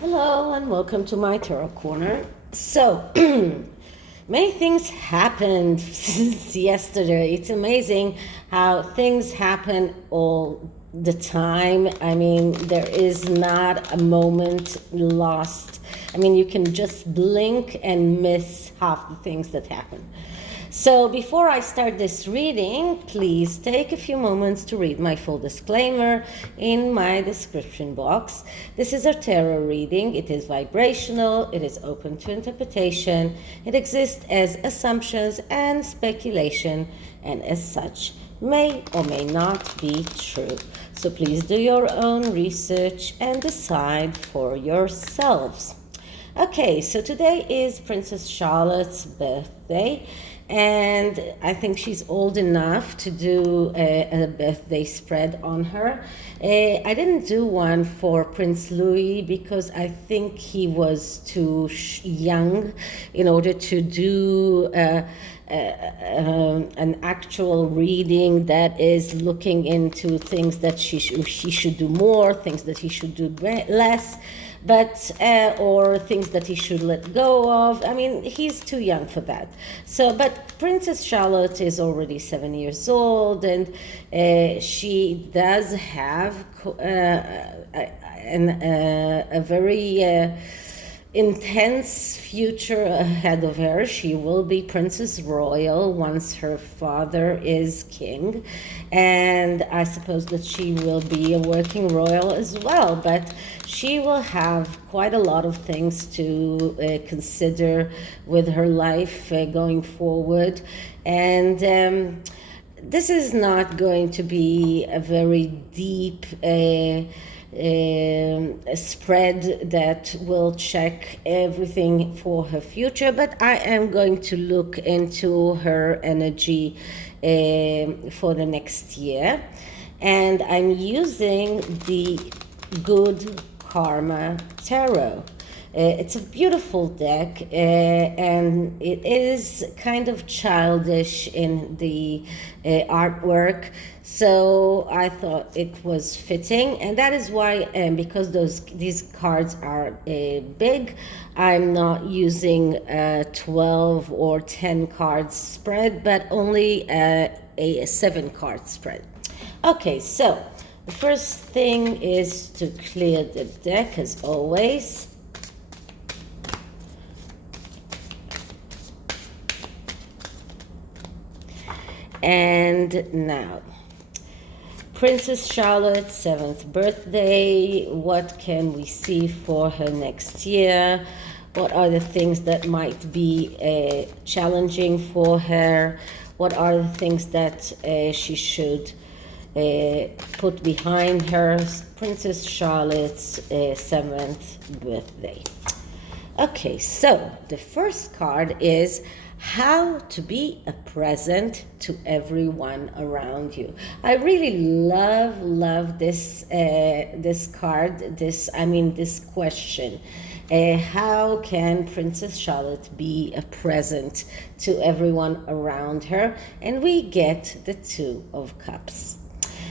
Hello and welcome to my Tarot Corner. So, many things happened since yesterday. It's amazing how things happen all the time. I mean, there is not a moment lost. I mean, you can just blink and miss half the things that happen. So before I start this reading, please take a few moments to read my full disclaimer in my description box. This is a tarot reading. It is vibrational. It is open to interpretation. It exists as assumptions and speculation, and as such, may or may not be true. So please do your own research and decide for yourselves. Okay, so today is Princess Charlotte's birthday, and I think she's old enough to do a birthday spread on her. I didn't do one for Prince Louis because I think he was too young in order to do an actual reading that is looking into things that he should do more, things that he should do less, but or things that he should let go of. I mean, he's too young for that. So, but Princess Charlotte is already 7 years old, and she does have a very intense future ahead of her. She will be Princess Royal once her father is king, and I suppose that she will be a working royal as well, but she will have quite a lot of things to consider with her life going forward, and this is not going to be a very deep spread that will check everything for her future, but I am going to look into her energy for the next year, and I'm using the Good Karma Tarot. It's a beautiful deck, and it is kind of childish in the artwork, so I thought it was fitting, and that is why, because these cards are big, I'm not using a 12 or 10 cards spread, but only a 7-card spread. Okay, so the first thing is to clear the deck as always. And now, Princess Charlotte's 7th birthday. What can we see for her next year? What are the things that might be challenging for her? What are the things that she should put behind her? Princess Charlotte's 7th birthday. Okay, so the first card is how to be a present to everyone around you. I really love this this card. This question. How can Princess Charlotte be a present to everyone around her? And we get the Two of Cups.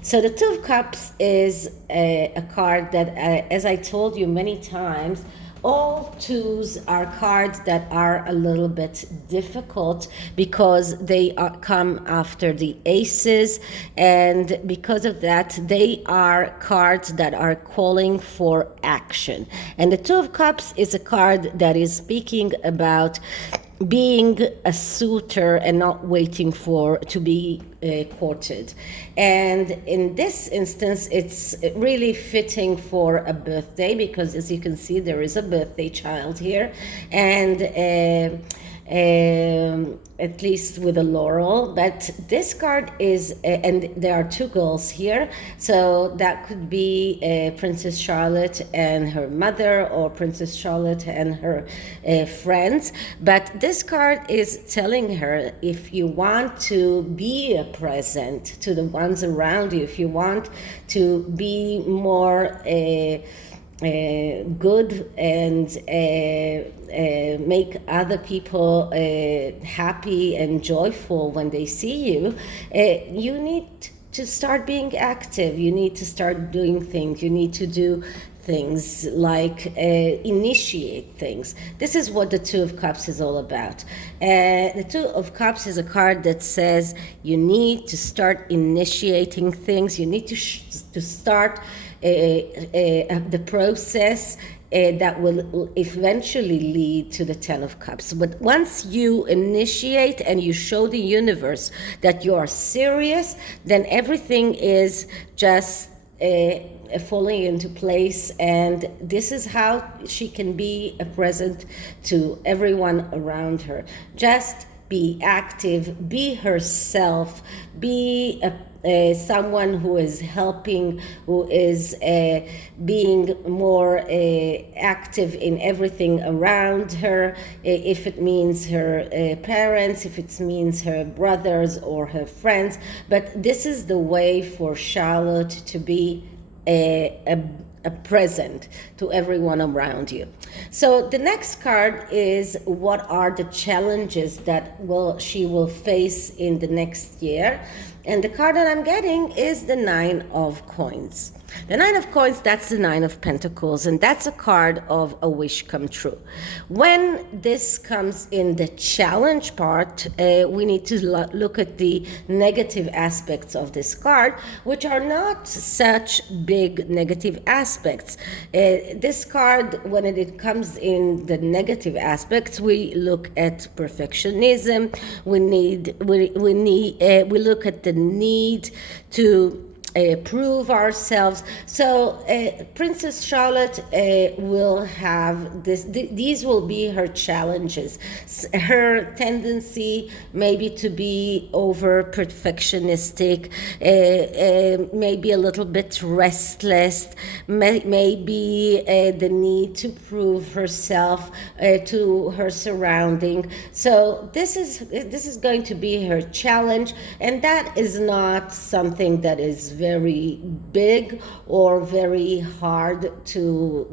So the Two of Cups is a card that, as I told you many times, all twos are cards that are a little bit difficult because they come after the aces, and because of that they are cards that are calling for action. And the Two of Cups is a card that is speaking about being a suitor and not waiting to be courted. And in this instance, it's really fitting for a birthday because, as you can see, there is a birthday child here, and at least with a laurel. But this card is, and there are two girls here, so that could be Princess Charlotte and her mother, or Princess Charlotte and her friends. But this card is telling her, if you want to be a present to the ones around you, if you want to be more good and make other people happy and joyful when they see you, you need to start being active. You need to start doing things. You need to do things, like initiate things. This is what the Two of Cups is all about. The Two of Cups is a card that says you need to start initiating things. You need to start the process that will eventually lead to the Ten of Cups. But once you initiate and you show the universe that you are serious, then everything is just falling into place, and this is how she can be a present to everyone around her. Just be active, be herself, be someone who is helping, who is being more active in everything around her, if it means her parents, if it means her brothers or her friends. But this is the way for Charlotte to be a present to everyone around you. So the next card is, what are the challenges that she will face in the next year? And the card that I'm getting is the Nine of Coins. The Nine of Coins, that's the Nine of Pentacles, and that's a card of a wish come true. When this comes in the challenge part, we need to look at the negative aspects of this card, which are not such big negative aspects. This card, when it comes in the negative aspects, we look at perfectionism. We look at the need to prove ourselves. So Princess Charlotte will have this. These will be her challenges. Her tendency maybe to be over perfectionistic, maybe a little bit restless, maybe the need to prove herself to her surrounding. So this is going to be her challenge, and that is not something that is very big or very hard to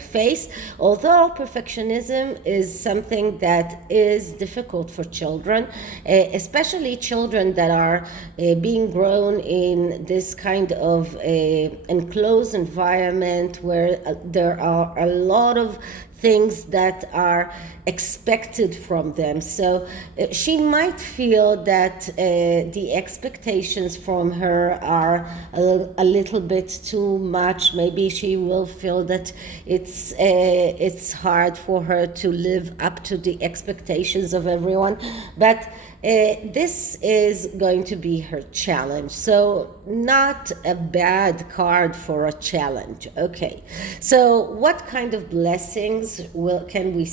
face, although perfectionism is something that is difficult for children, especially children that are being grown in this kind of enclosed environment where there are a lot of things that are expected from them. So she might feel that the expectations from her are a little bit too much. Maybe she will feel that it's hard for her to live up to the expectations of everyone. But this is going to be her challenge. So not a bad card for a challenge. Okay, so what kind of blessings can we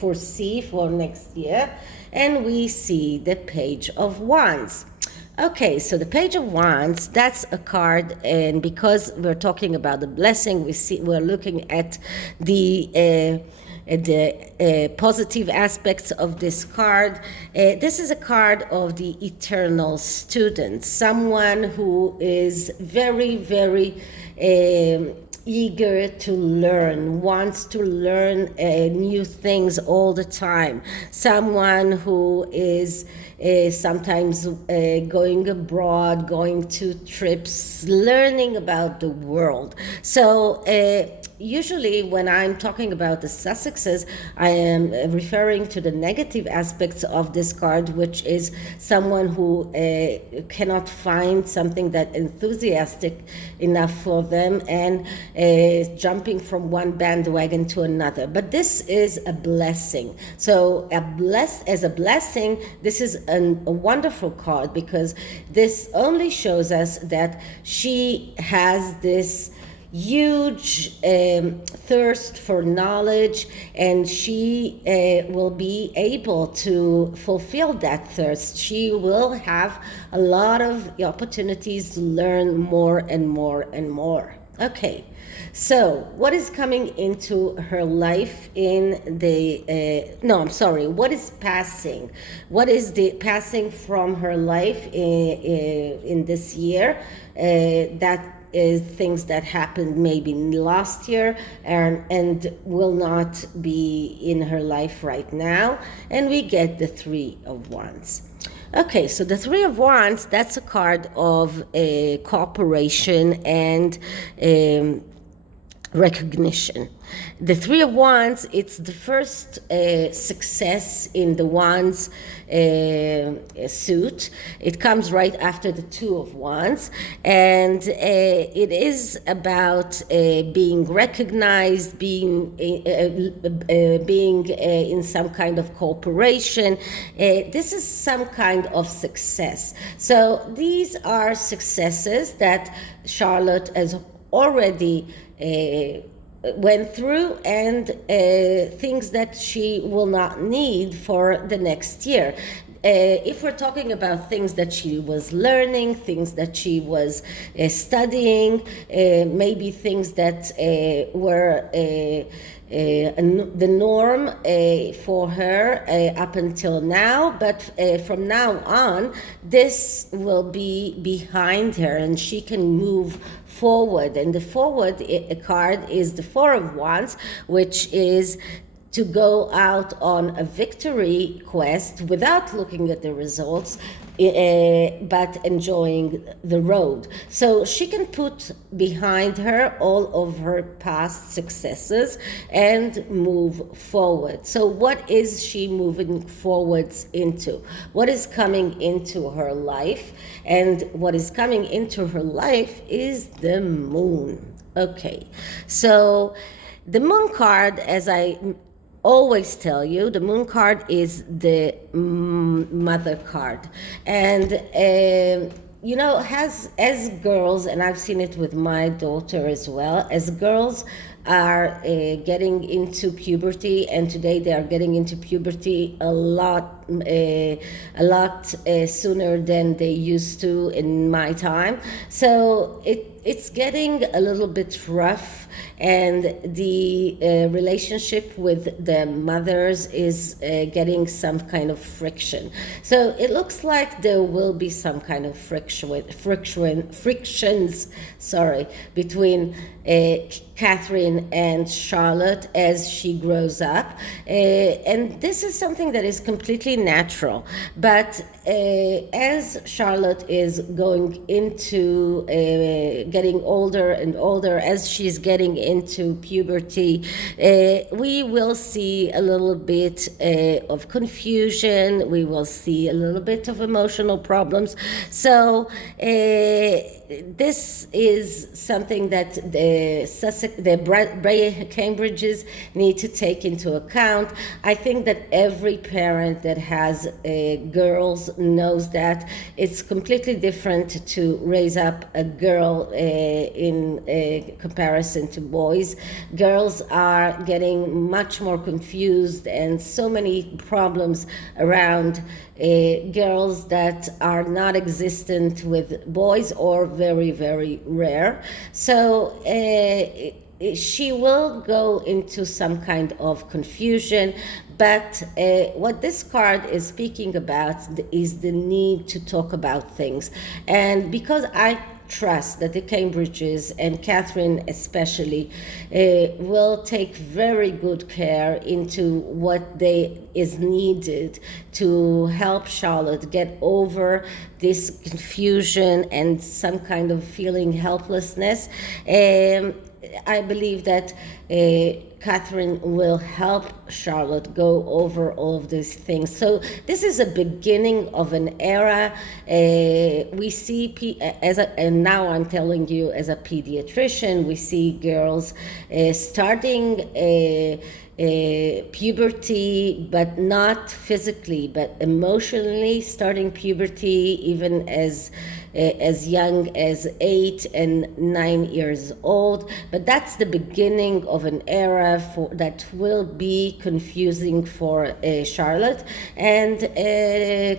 foresee for next year? And we see the Page of Wands. Okay, so the Page of Wands, that's a card, and because we're talking about the blessing, we're looking at the positive aspects of this card. This is a card of the eternal student, someone who is very, very eager to learn, wants to learn new things all the time, someone who is sometimes going abroad, going to trips, learning about the world. So usually when I'm talking about the Sussexes, I am referring to the negative aspects of this card, which is someone who cannot find something that enthusiastic enough for them and jumping from one bandwagon to another. But this is a blessing. So as a blessing, this is a wonderful card, because this only shows us that she has this huge thirst for knowledge, and she will be able to fulfill that thirst. She will have a lot of opportunities to learn more and more and more. Okay, so what is coming into her life in the what is passing? What is the passing from her life in this year? That is things that happened maybe last year and will not be in her life right now. And we get the Three of Wands. Okay, so the Three of Wands, that's a card of cooperation and recognition. The Three of Wands, it's the first success in the Wands suit. It comes right after the Two of Wands, and it is about being recognized, being in some kind of cooperation. This is some kind of success. So these are successes that Charlotte has already went through, and things that she will not need for the next year. If we're talking about things that she was learning, things that she was studying, maybe things that were the norm for her up until now, but from now on, this will be behind her and she can move forward. And the forward card is the Four of Wands, which is to go out on a victory quest without looking at the results, but enjoying the road. So she can put behind her all of her past successes and move forward. So what is she moving forwards into? What is coming into her life? And what is coming into her life is the moon. Okay, so the moon card, as I always tell you, the moon card is the mother card. And as girls, and I've seen it with my daughter as well, as girls are getting into puberty, and today they are getting into puberty a lot sooner than they used to in my time. So it's getting a little bit rough, and the relationship with the mothers is getting some kind of friction. So it looks like there will be some kind of frictions between Catherine and Charlotte as she grows up, and this is something that is completely natural. But as Charlotte is going into getting older and older, as she's getting into puberty, we will see a little bit of confusion. We will see a little bit of emotional problems. So this is something that the Bray Cambridges need to take into account. I think that every parent that has girls knows that it's completely different to raise up a girl in comparison to boys. Girls are getting much more confused, and so many problems around girls that are not existent with boys, or very, very rare. So she will go into some kind of confusion. But what this card is speaking about is the need to talk about things. And because I trust that the Cambridges, and Catherine especially, will take very good care into what is needed to help Charlotte get over this confusion and some kind of feeling helplessness. I believe that Catherine will help Charlotte go over all of these things. So this is a beginning of an era. We see, and now I'm telling you as a pediatrician, we see girls starting puberty, but not physically, but emotionally starting puberty, even as young as 8 and 9 years old. But that's the beginning of an era that will be confusing for Charlotte, and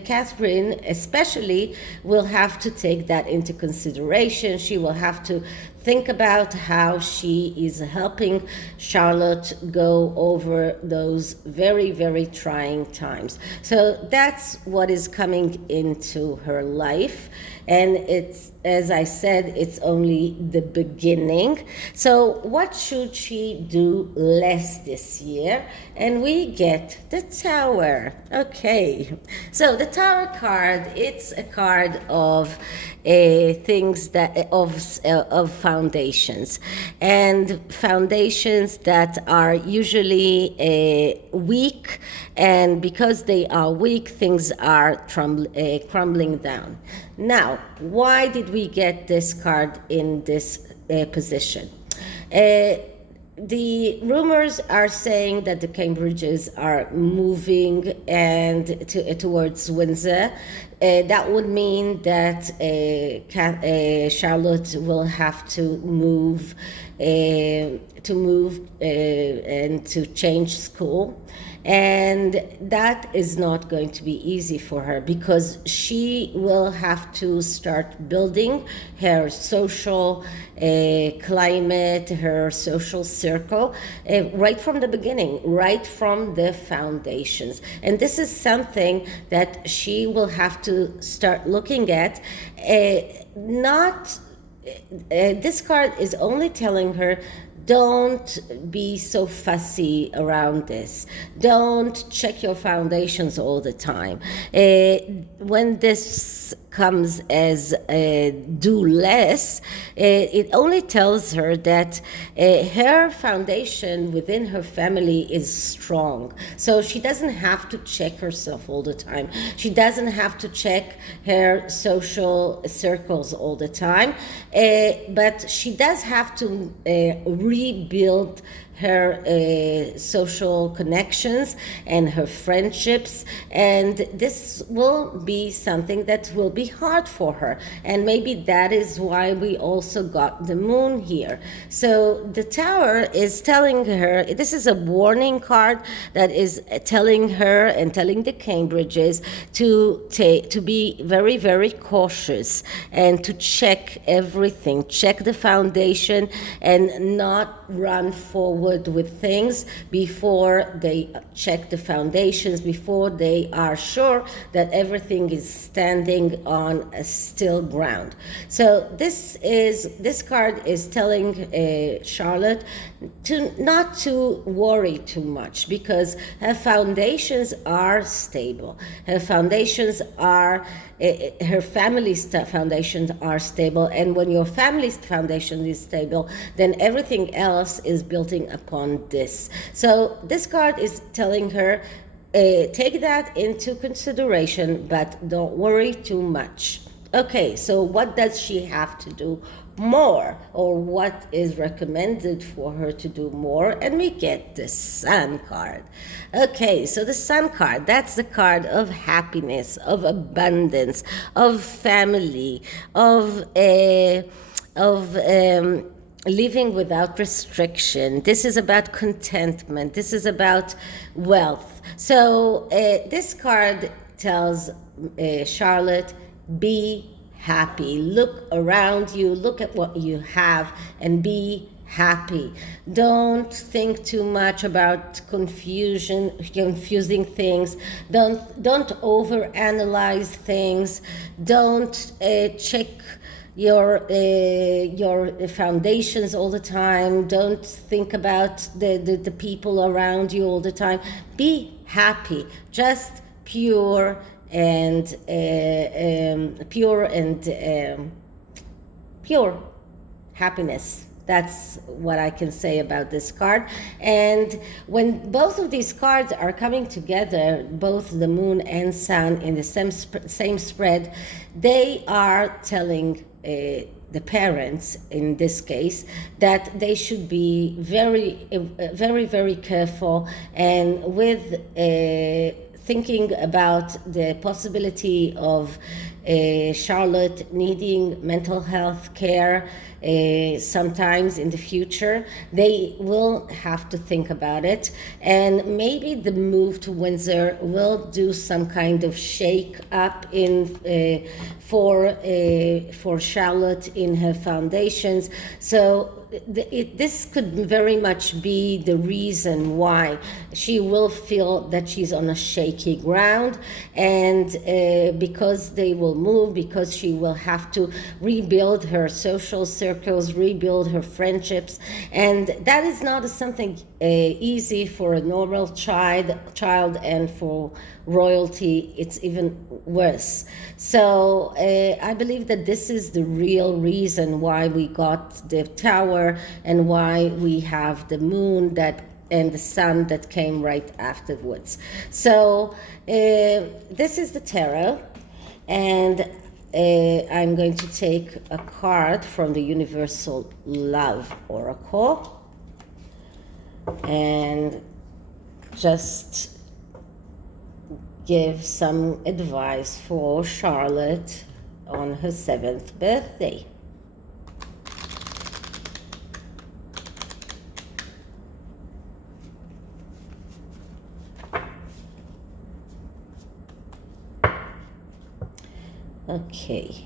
Catherine especially will have to take that into consideration. She will have to think about how she is helping Charlotte go over those very, very trying times. So that's what is coming into her life. and it's, as I said, it's only the beginning. So what should she do less this year? And we get the Tower. Okay, so the Tower card, it's a card of things that of foundations, and foundations that are usually weak, and because they are weak, things are crumbling down. Now, why did we get this card in this position? The rumors are saying that the Cambridges are moving towards Windsor. That would mean that Charlotte will have to move and to change school. And that is not going to be easy for her, because she will have to start building her social climate, her social circle, right from the beginning, right from the foundations. And this is something that she will have to start looking at. This card is only telling her, don't be so fussy around this. Don't check your foundations all the time. When this comes as do less, it only tells her that her foundation within her family is strong. So she doesn't have to check herself all the time. She doesn't have to check her social circles all the time. But she does have to rebuild her social connections and her friendships, and this will be something that will be hard for her, and maybe that is why we also got the moon here. So the Tower is telling her, this is a warning card that is telling her and telling the Cambridges to be very, very cautious and to check everything, check the foundation, and not run forward with things before they check the foundations, before they are sure that everything is standing on a still ground. So this card is telling Charlotte not to worry too much, because her foundations are stable. Her foundations are her family's foundations are stable, and when your family's foundation is stable, then everything else is building upon this. So this card is telling her, take that into consideration, but don't worry too much. Okay, so what does she have to do more, or what is recommended for her to do more? And we get the Sun card. Okay, so the Sun card, that's the card of happiness, of abundance, of family, of living without restriction. This is about contentment. This is about wealth. So this card tells Charlotte, be happy. Look around you, look at what you have, and be happy. Don't think too much about confusing things. Don't overanalyze things. Don't check your foundations all the time. Don't think about the people around you all the time. Be happy. Just pure happiness. That's what I can say about this card. And when both of these cards are coming together, both the moon and sun in the same spread, they are telling the parents, in this case, that they should be very, very, very careful, and with thinking about the possibility of Charlotte needing mental health care sometimes in the future. They will have to think about it, and maybe the move to Windsor will do some kind of shake up for Charlotte in her foundations. So this could very much be the reason why she will feel that she's on a shaky ground, and because they will move, because she will have to rebuild her social circles, rebuild her friendships, and that is not something easy for a normal child, and for royalty it's even worse. So I believe that this is the real reason why we got the tower and why we have the moon that and the sun that came right afterwards. So this is the tarot, and I'm going to take a card from the Universal Love Oracle and just give some advice for Charlotte on her 7th birthday. Okay.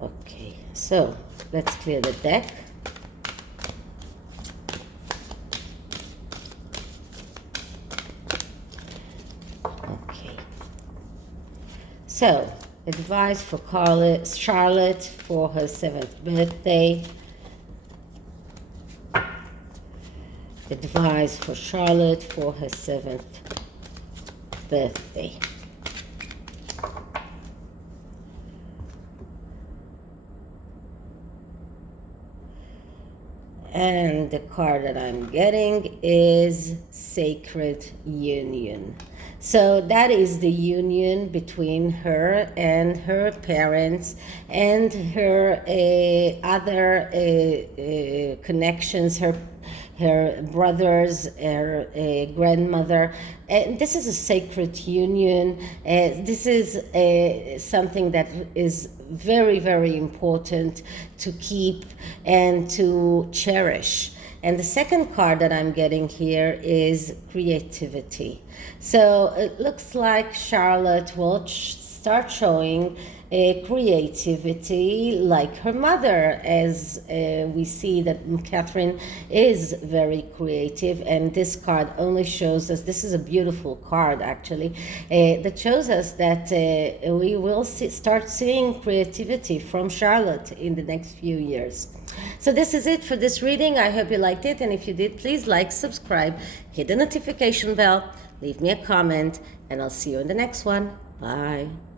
Okay, so let's clear the deck. Okay, so advice for Charlotte for her 7th birthday. Advice for Charlotte for her 7th birthday. And the card that I'm getting is Sacred Union. So that is the union between her and her parents and her other connections, her brothers, her grandmother. And this is a sacred union. This is something that is very, very important to keep and to cherish. And the second card that I'm getting here is creativity. So it looks like Charlotte will start showing creativity like her mother, as we see that Catherine is very creative, and this card only shows us, this is a beautiful card actually, that shows us that we will start seeing creativity from Charlotte in the next few years. So this is it for this reading. I hope you liked it, and if you did, please like, subscribe, hit the notification bell, leave me a comment, and I'll see you in the next one. Bye.